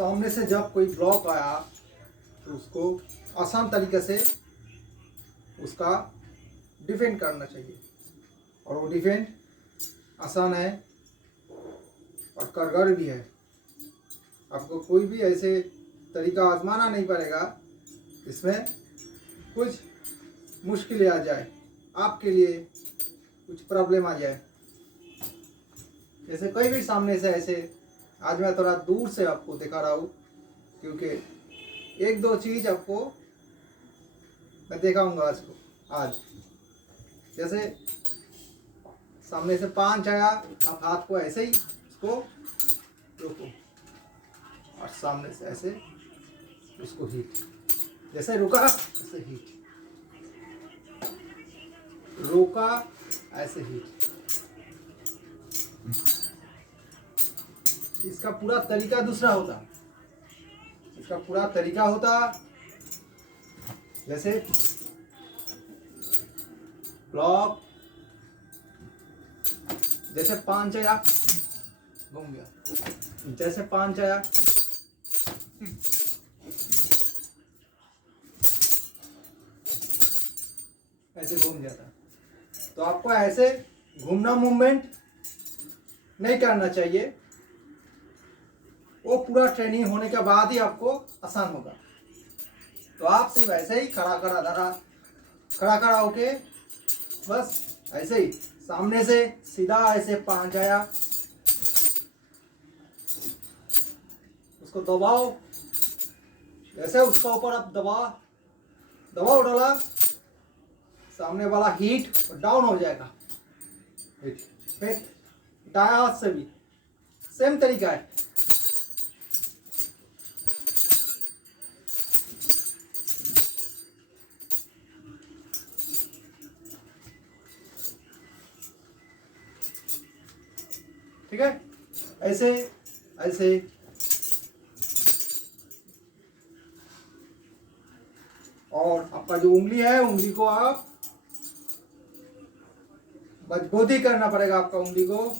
सामने से जब कोई ब्लॉक आया तो उसको आसान तरीके से उसका डिफेंड करना चाहिए, और वो डिफेंड आसान है और कारगर भी है। आपको कोई भी ऐसे तरीका आजमाना नहीं पड़ेगा इसमें कुछ मुश्किलें आ जाए, आपके लिए कुछ प्रॉब्लम आ जाए। जैसे कोई भी सामने से ऐसे, आज मैं थोड़ा दूर से आपको दिखा रहा हूँ क्योंकि एक दो चीज़ आपको मैं दिखाऊंगा आज। जैसे सामने से पांच आया, आप हाथ को ऐसे ही उसको रोको और सामने से ऐसे उसको हीट, जैसे रुका ऐसे हीट, रोका ऐसे हीट। इसका पूरा तरीका दूसरा होता, इसका पूरा तरीका होता जैसे ब्लॉक, जैसे पांच आया घूम गया, जैसे पांच आया ऐसे घूम जाता। तो आपको ऐसे घूमना मूवमेंट नहीं करना चाहिए, वो पूरा ट्रेनिंग होने के बाद ही आपको आसान होगा। तो आप सिर्फ ऐसे ही खड़ा होके बस ऐसे ही सामने से सीधा ऐसे पांच आया, उसको दबाओ, जैसे उसका ऊपर आप दबाव डाला, सामने वाला हीट डाउन हो जाएगा। फिर दाया हाथ से भी सेम तरीका है। ठीक है, ऐसे ऐसे और आपका जो उंगली है, उंगली को आप मजबूती करना पड़ेगा आपका उंगली को,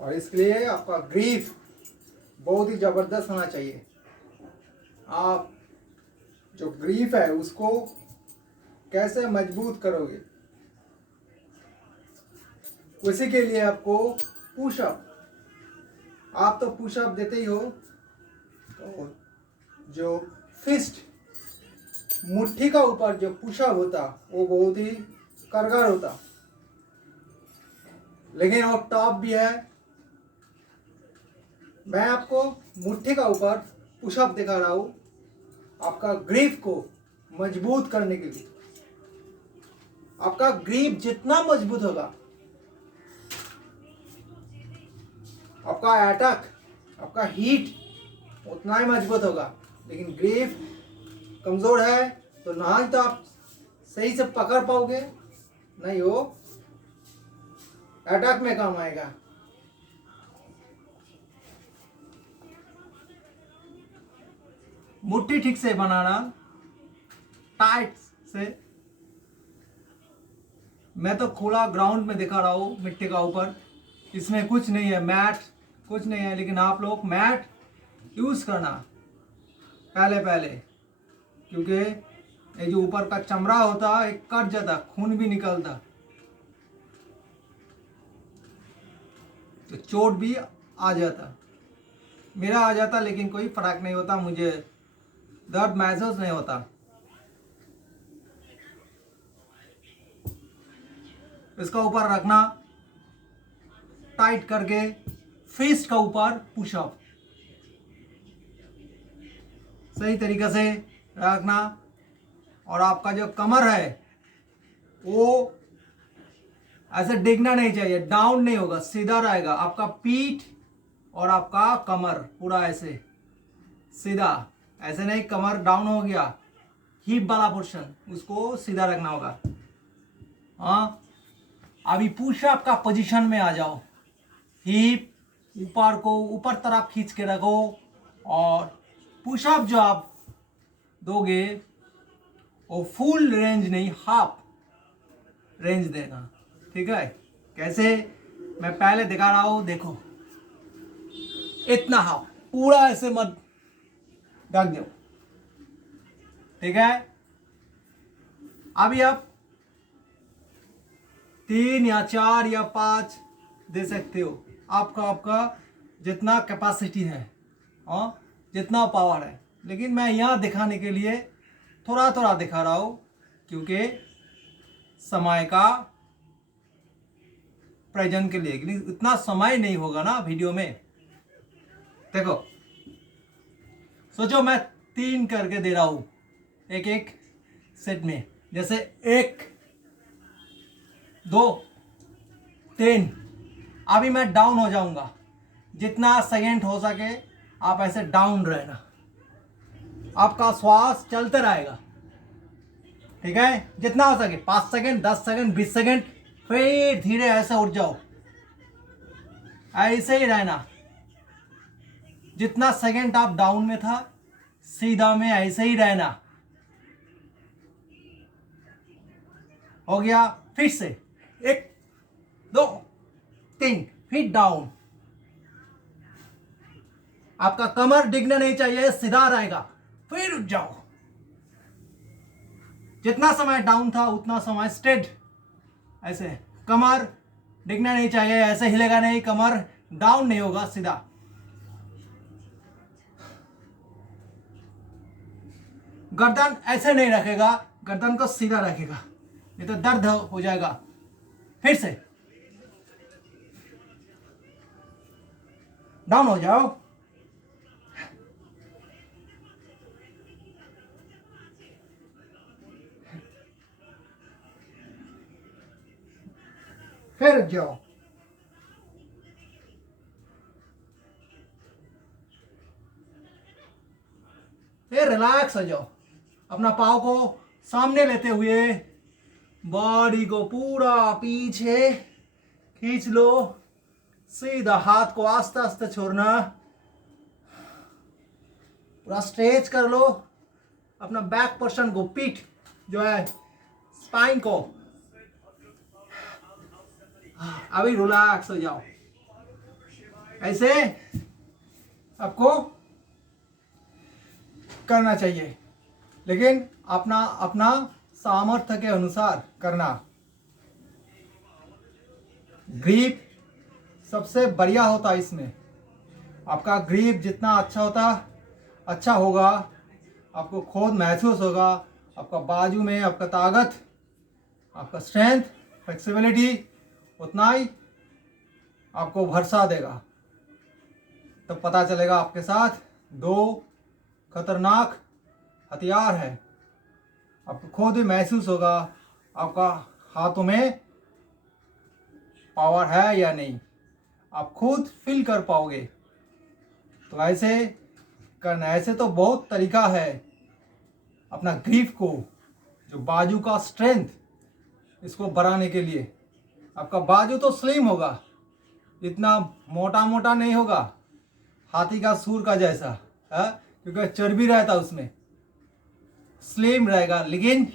और इसके लिए आपका ग्रिप बहुत ही जबरदस्त होना चाहिए। आप जो ग्रिप है उसको कैसे मजबूत करोगे, उसी के लिए आपको पुशअप, आप तो पुशअप देते ही हो, तो जो फिस्ट मुट्ठी का ऊपर जो पुशअप होता वो बहुत ही कारगर होता, लेकिन वो टॉप भी है। मैं आपको मुट्ठी का ऊपर पुशअप दिखा रहा हूँ आपका ग्रिप को मजबूत करने के लिए। आपका ग्रिप जितना मजबूत होगा, आपका अटैक, आपका हीट उतना ही मजबूत होगा। लेकिन ग्रिप कमजोर है तो ना ही तो आप सही से पकड़ पाओगे, नहीं वो अटैक में काम आएगा। मुट्ठी ठीक से बनाना, टाइट से। मैं तो खुला ग्राउंड में दिखा रहा हूँ मिट्टी का ऊपर, इसमें कुछ नहीं है, मैट कुछ नहीं है, लेकिन आप लोग मैट यूज करना पहले, क्योंकि ये जो ऊपर का चमड़ा होता है कट जाता, खून भी निकलता, तो चोट भी आ जाता। मेरा आ जाता लेकिन कोई फर्क नहीं होता, मुझे दर्द महसूस नहीं होता। इसका ऊपर रखना टाइट करके, फिस्ट का ऊपर पुशअप सही तरीके से रखना, और आपका जो कमर है वो ऐसे डिगना नहीं चाहिए, डाउन नहीं होगा, सीधा रहेगा। आपका पीठ और आपका कमर पूरा ऐसे सीधा, ऐसे नहीं कमर डाउन हो गया, हिप वाला पोर्शन उसको सीधा रखना होगा। हाँ, अभी पुशअप का पोजीशन में आ जाओ, हिप ऊपर को ऊपर तरफ खींच के रखो, और पुशअप जो आप दोगे वो फुल रेंज नहीं, हाफ रेंज देगा। ठीक है, कैसे मैं पहले दिखा रहा हूं, देखो इतना हाफ, पूरा ऐसे मत ढक दो, ठीक है। अभी आप 3 या 4 या 5 दे सकते हो, आपका जितना कैपेसिटी है और जितना पावर है। लेकिन मैं यहाँ दिखाने के लिए थोड़ा थोड़ा दिखा रहा हूँ, क्योंकि समय का प्रेजेंट के लिए, इतना समय नहीं होगा ना वीडियो में। देखो, सोचो मैं 3 करके दे रहा हूं एक एक सेट में, जैसे 1 2 3। अभी मैं डाउन हो जाऊंगा, जितना सेकंड हो सके आप ऐसे डाउन रहना, आपका श्वास चलते रहेगा, ठीक है। जितना हो सके 5 सेकंड, 10 सेकंड, 20 सेकंड, फिर धीरे ऐसे उठ जाओ, ऐसे ही रहना। जितना सेकंड आप डाउन में था, सीधा में ऐसे ही रहना। हो गया, फिर से 1 2 3, फिर डाउन। आपका कमर डिगने नहीं चाहिए, सीधा रहेगा, फिर उठ जाओ। जितना समय डाउन था उतना समय स्ट्रेट, ऐसे कमर डिगना नहीं चाहिए, ऐसे हिलेगा नहीं, कमर डाउन नहीं होगा, सीधा। गर्दन ऐसे नहीं रखेगा, गर्दन को सीधा रखेगा, नहीं तो दर्द हो जाएगा। फिर से डाउन हो जाओ, फिर उठ जाओ, फिर रिलैक्स हो जाओ। अपना पाँव को सामने लेते हुए बॉडी को पूरा पीछे खींच लो, सीधा हाथ को आस्ते आस्ते छोड़ना, पूरा स्ट्रेच कर लो अपना बैक पोर्शन को, पीठ जो है, स्पाइन को। अभी रिलैक्स हो जाओ। ऐसे आपको करना चाहिए, लेकिन अपना अपना सामर्थ्य के अनुसार करना। ग्रिप सबसे बढ़िया होता है इसमें। आपका ग्रिप जितना अच्छा होगा, आपको खुद महसूस होगा, आपका बाजू में आपका ताकत, आपका स्ट्रेंथ, फ्लेक्सिबिलिटी उतना ही आपको भरोसा देगा। तो पता चलेगा आपके साथ 2 खतरनाक हथियार है। आपको खुद ही महसूस होगा आपका हाथों में पावर है या नहीं, आप खुद फील कर पाओगे। तो ऐसे करना, ऐसे तो बहुत तरीका है अपना ग्रिप को, जो बाजू का स्ट्रेंथ, इसको बढ़ाने के लिए। आपका बाजू तो स्लिम होगा, इतना मोटा मोटा नहीं होगा, हाथी का सूर का जैसा है, क्योंकि चर्बी रहता है उसमें, स्लिम रहेगा, लेकिन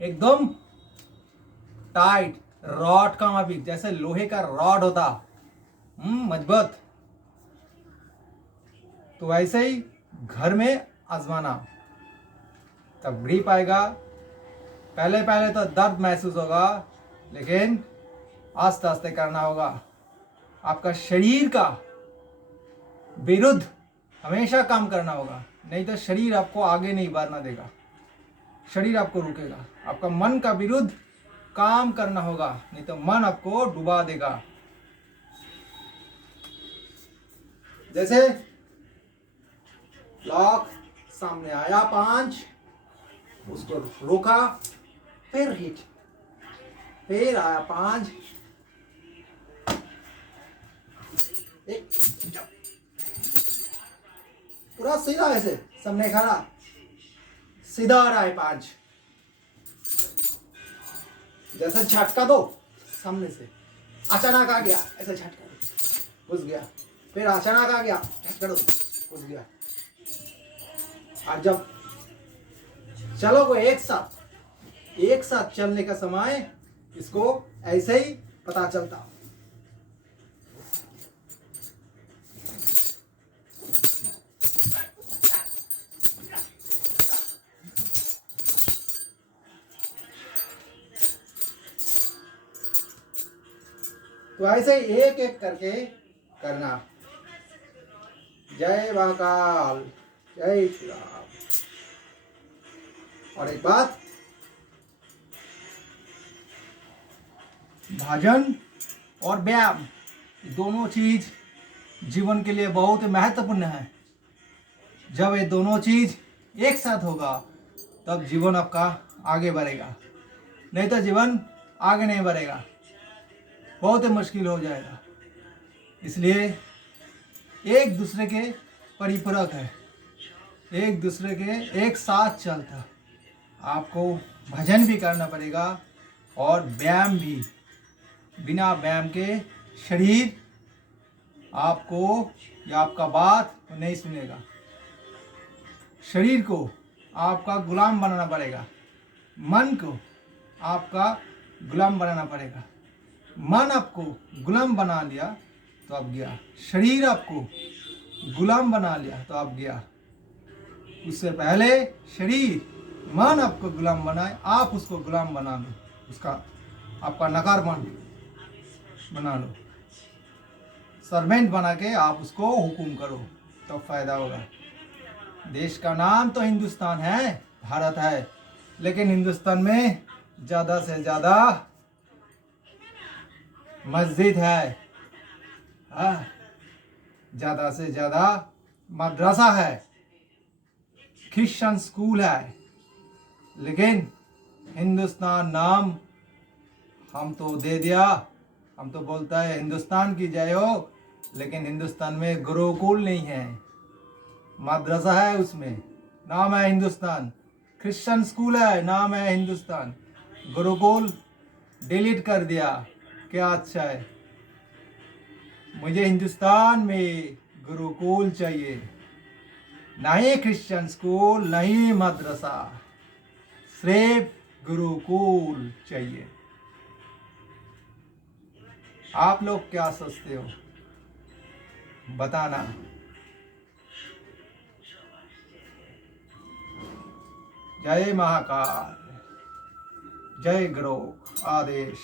एकदम टाइट, रॉड का माफी, जैसे लोहे का रॉड होता, मजबूत। तो ऐसे ही घर में आजमाना, तब ग्रिप आएगा। पहले पहले तो दर्द महसूस होगा, लेकिन आस्ते आस्ते करना होगा। आपका शरीर का विरुद्ध हमेशा काम करना होगा, नहीं तो शरीर आपको आगे नहीं बढ़ना देगा, शरीर आपको रुकेगा। आपका मन का विरुद्ध काम करना होगा, नहीं तो मन आपको डुबा देगा। जैसे लॉक सामने आया 5, उसको रोका, फिर हिट, फिर आया 5, 1, पूरा सीधा, ऐसे सामने खड़ा, सीधा आ रहा है 5। जैसे झटका दो सामने से, अचानक आ गया, ऐसे झटका दो, घुस गया, फिर अचानक आ गया, झटका दो, घुस गया। और जब चलोगे एक साथ चलने का समय, इसको ऐसे ही पता चलता। तो ऐसे ही एक एक करके करना। जय महाकाल, जय श्री राम। और एक बात, भजन और व्यायाम दोनों चीज जीवन के लिए बहुत महत्वपूर्ण है। जब ये दोनों चीज एक साथ होगा तब जीवन आपका आगे बढ़ेगा, नहीं तो जीवन आगे नहीं बढ़ेगा, बहुत मुश्किल हो जाएगा। इसलिए एक दूसरे के परिपूरक है, एक दूसरे के एक साथ चलता। आपको भजन भी करना पड़ेगा और व्यायाम भी। बिना व्यायाम के शरीर आपको या आपका बात नहीं सुनेगा। शरीर को आपका गुलाम बनाना पड़ेगा, मन को आपका गुलाम बनाना पड़ेगा। मन आपको गुलाम बना लिया तो आप गया, शरीर आपको गुलाम बना लिया तो आप गया। उससे पहले शरीर मन आपको गुलाम बनाए, आप उसको गुलाम बना लो, उसका आपका नकार बना लो, सर्वेंट बना के आप उसको हुकुम करो, तो फायदा होगा। देश का नाम तो हिंदुस्तान है, भारत है, लेकिन हिंदुस्तान में ज़्यादा से ज़्यादा मस्जिद है, हाँ, ज़्यादा से ज़्यादा मदरसा है, क्रिश्चियन स्कूल है। लेकिन हिंदुस्तान नाम हम तो दे दिया, हम तो बोलता है हिंदुस्तान की जय हो, लेकिन हिंदुस्तान में गुरुकुल नहीं है, मदरसा है, उसमें नाम है हिंदुस्तान, क्रिश्चियन स्कूल है, नाम है हिंदुस्तान, गुरुकुल डिलीट कर दिया। क्या अच्छा है। मुझे हिंदुस्तान में गुरुकुल चाहिए, नहीं क्रिश्चियन स्कूल, नहीं मदरसा, सिर्फ गुरुकुल चाहिए। आप लोग क्या सोचते हो, बताना। जय महाकाल, जय गुरु आदेश।